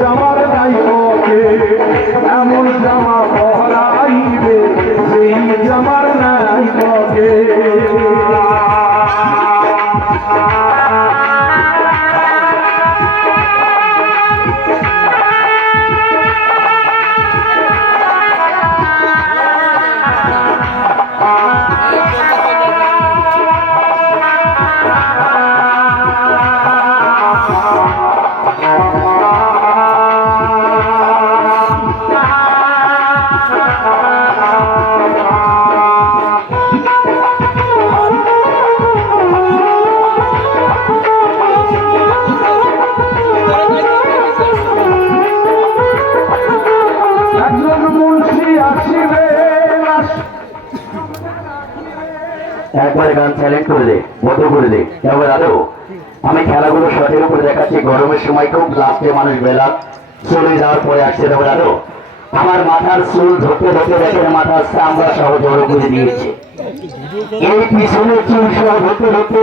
জামার নাই ওকে এমন জামা পরাইবে সেই জামার নাই ওকে একবারে গান সাইলেন্ট করে দে, বন্ধ করে দে। এবার আরো আমি খেলাগুলো সঠিক করে দেখাচ্ছি। গরমের সময়টাও লাস্টে মানুষ বেলা চলে যাওয়ার পরে আসছে। এবার আরো আমার মাথার চুল ধরতে ধরতে দেখে মাথার চামড়া সহ জড়ো করে দিয়েছে। এই পিছনের চুল সহ ধরতে ধরতে